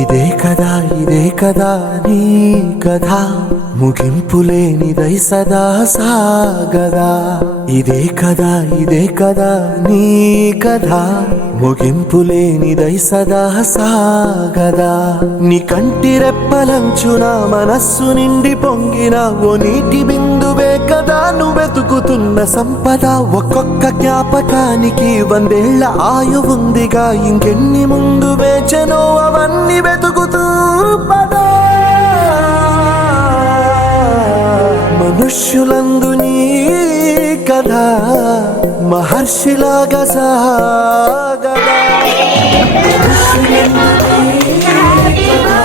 ఇదే కదా నీ కథ, ముగింపులేనిదై సదా సాగదా. ఇదే కదా నీ కథ, ముగింపులేనిదై సదా సాగదా. నీ కంటి రెప్పలంచున మనస్సు నిండి పొంగిన ఓ నీటి బిందువే కదా నువ్వెతుకుతున్న సంపద. ఒక్కొక్క జ్ఞాపకానికి 100 ఏళ్ల ఆయువుందిగా, ఇంకెన్ని ముందు వేచనో అవన్నీ వెతుకుతూ పదా. మనుష్యులందు నీ కథ మహర్షిలాగా సాగదా. మనుష్యులందు నీ కథ